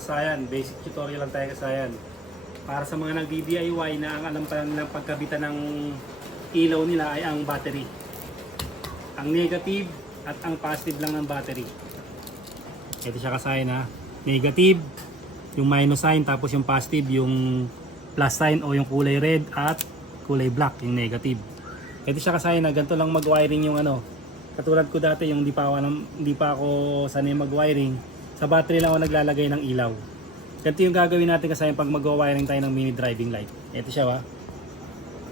kasayan, basic tutorial lang tayo kasayan. Para sa mga nag-DIY na ang alam pa lang nilang pagkabitan ng ilaw nila ay ang battery. Ang negative at ang positive lang ng battery. Ito siya kasayan ha. Negative, yung minus sign, tapos yung positive, yung plus sign o yung kulay red at kulay black, yung negative. Ito siya kasayan na ganito lang mag-wiring yung ano. Katulad ko dati yung di pa ako sanay mag-wiring. Sa battery lang ako naglalagay ng ilaw. Ganito yung gagawin natin kasi pag mag-wiring tayo ng mini driving light. Ito siya ha.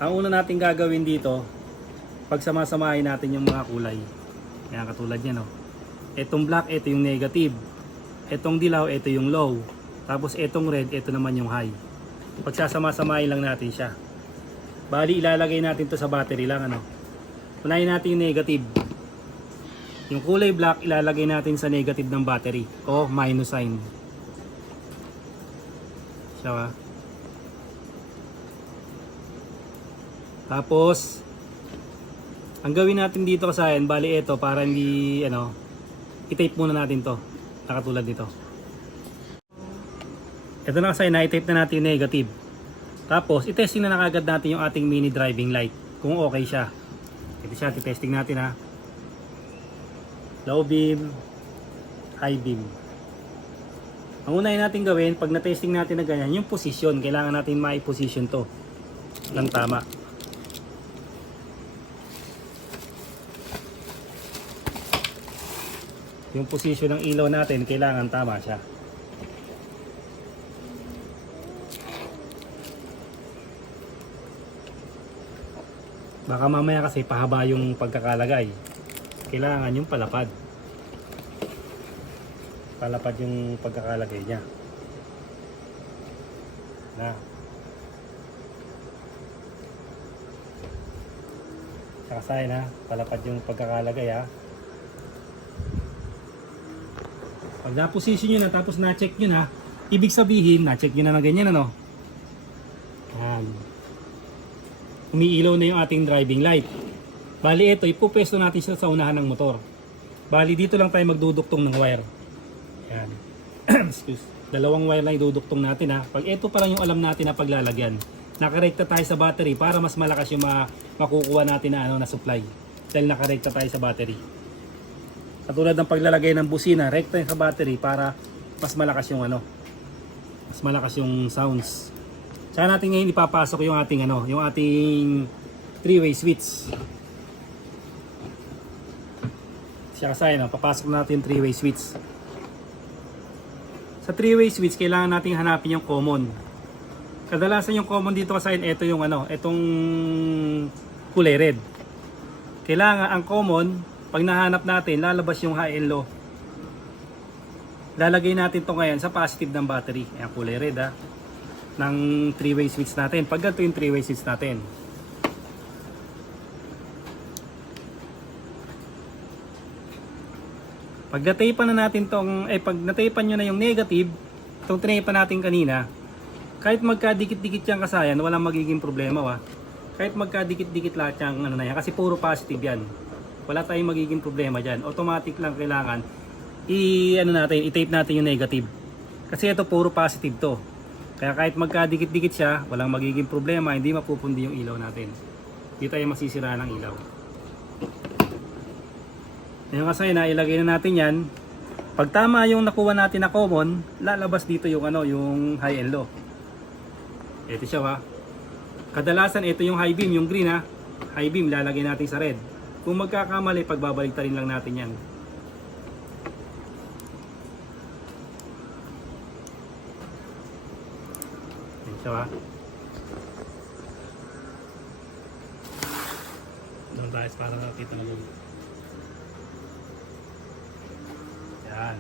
Ang una natin gagawin dito, pagsamasamahin natin yung mga kulay. Kaya katulad yan oh. Itong black, ito yung negative. Itong dilaw, ito yung low. Tapos itong red, ito naman yung high. Pagsasama-samahin lang natin siya. Bali ilalagay natin to sa battery lang ano. Unahin natin yung negative. Yung kulay black ilalagay natin sa negative ng battery o minus sign. Siya ba? Tapos ang gawin natin dito kasayan, bali ito para hindi ano, i-tape muna natin to. Nakatulad nito. Ito na kasayan, na-tape na natin yung negative. Tapos i-testing na kagad natin yung ating mini driving light kung okay siya. Ito siya, i-testing natin ha. Low beam, high beam. Ang unahin natin gawin, pag na-testing natin na ganyan, yung position, kailangan natin ma-position to ng tama. Yung position ng ilaw natin, kailangan tama siya. Baka mamaya kasi pahaba yung pagkakalagay. Kailangan yung palapad. Palapad yung pagkakalagay niya. Na. Sakasayin ha. Palapad yung pagkakalagay ha. Pag na-position nyo na tapos na-check nyo na, ibig sabihin, na-check nyo na ganyan ano. Yan. Umiilaw na yung ating driving light. Bali ito, ipupwesto natin siya sa unahan ng motor. Bali dito lang tayo magduduktong ng wire. Yan. Excuse. Dalawang wire lang iduduktong natin ha. Pag ito pa lang yung alam natin na paglalagyan. Nakarekta tayo sa battery para mas malakas yung makukuha natin na, na supply. Dahil nakarekta tayo sa battery. Katulad ng paglalagay ng busina, rekta yung sa battery para mas malakas yung mas malakas yung sounds. Saka natin ngayon ipapasok yung ating yung ating three-way switch. Siya kasi papasok natin yung three-way switch. Sa three-way switch kailangan nating hanapin yung common. Kadalasan yung common dito kasi ito yung itong kulay red. Kailangan ang common, pag nahanap natin, lalabas yung high and low. Lalagay natin to ngayon sa positive ng battery. Ayan, kulay red ha. Ng three-way switch natin. Pag ganito yung three-way switch natin. Pag nataypan na natin pag nataypan nyo na yung negative, itong tinaypan natin kanina, kahit magkadikit-dikit yung kasayan, walang magiging problema wa. Kahit magkadikit-dikit lahat yung na yan, kasi puro positive yan. Wala tayong magiging problema dyan. Automatic lang kailangan i-tape natin yung negative. Kasi ito puro positive to. Kaya kahit magkadikit-dikit siya, walang magiging problema, hindi mapupundi yung ilaw natin. Hindi tayo masisira ng ilaw. Ngayon kasi ilagay na natin yan. Pag tama yung nakuha natin na common, lalabas dito yung yung high and low. Ito siya ha. Kadalasan ito yung high beam, yung green ha. High beam lalagay natin sa red. Kung magkakamali, pagbabaliktarin lang natin yan. Ito siya ha. Doon tayo para nakita na doon. Yan.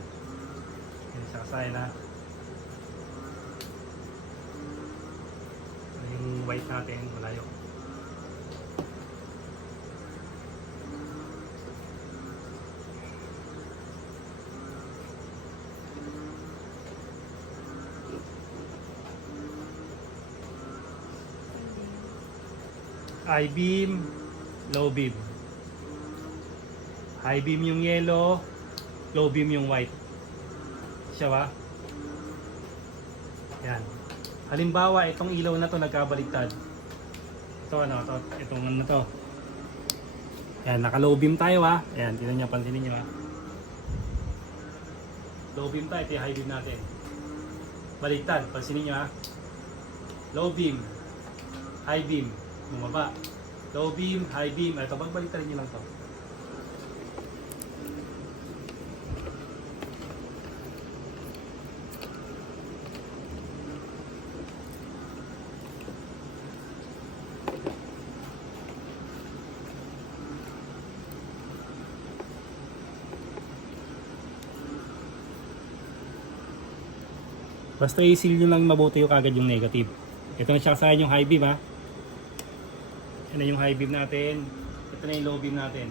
Yan siya kasayan ha. Yung white natin, malayo. High beam, low beam. High beam yung yellow, low beam yung white. Siya ba? Yan. Halimbawa, itong ilaw na to nagkabaliktad. Itong ano to. Yan, naka-low beam tayo ha. Ayan, tingnan niyo, pansinin niyo ha. Low beam tayo, ito yung high beam natin. Baliktad, pansinin niyo ha. Low beam, high beam, bumaba. Low beam, high beam. Ito, bagbaliktad niyo lang to. Basta i-seal nyo lang mabuti yung kagad yung negative. Ito na siya kasayan yung high beam ha. Yan na yung high beam natin. Ito na yung low beam natin.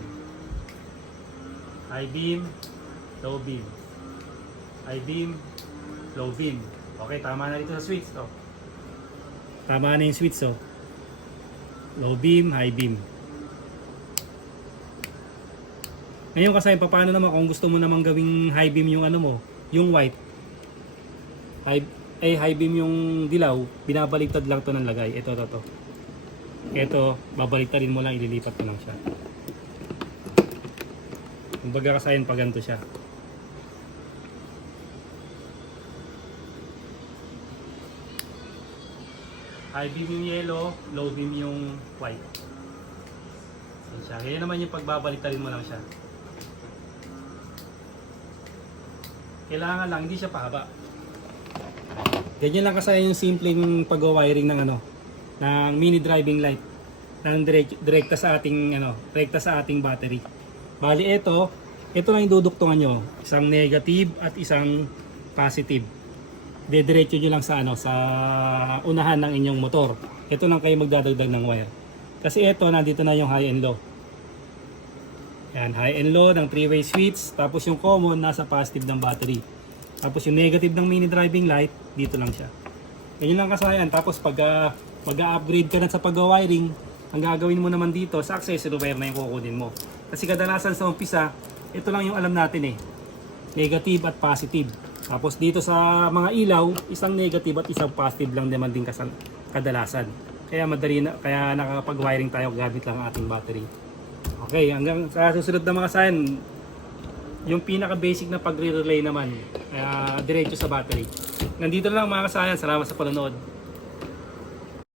High beam, low beam. High beam, low beam. Okay, tama na dito sa switch to. Tama na yung switch to. Low beam, high beam. Ngayon kasi paano naman kung gusto mo namang gawing high beam yung ano mo, yung white. High beam yung dilaw, binabaliktad lang to ng lagay. Ito. Ito, babaliktadin mo lang, ililipat mo lang siya. Kumbaga kasayan pa ganito siya. High beam yung yellow, low beam yung white. Yan siya. Kaya naman yung pagbabaliktadin mo lang siya. Kailangan lang, hindi siya pahaba. Ganyan lang kasi yung simpleng pag-wiring ng ng mini driving light ng direkta sa ating battery. Bali ito lang yung duduktungan nyo, isang negative at isang positive. Dediretso nyo lang sa sa unahan ng inyong motor. Ito lang kayo magdadagdag ng wire. Kasi ito nandito na yung high and low. Yan, high and low ng 3-way switch, tapos yung common nasa positive ng battery. Tapos yung negative ng mini driving light, dito lang siya. Ganyan lang kasayan. Tapos pag mag-upgrade ka na sa pag-wiring, ang gagawin mo naman dito, sa accessory wire na yung kukunin mo. Kasi kadalasan sa umpisa, ito lang yung alam natin negative at positive. Tapos dito sa mga ilaw, isang negative at isang positive lang naman din kadalasan. Kaya madali na, kaya nakakapag-wiring tayo gamit lang ang ating battery. Okay, hanggang sa susunod na mga kasayan, yung pinaka-basic na pagre-relay naman, diretso sa battery. Nandito na lang mga kasayan. Salamat sa panonood.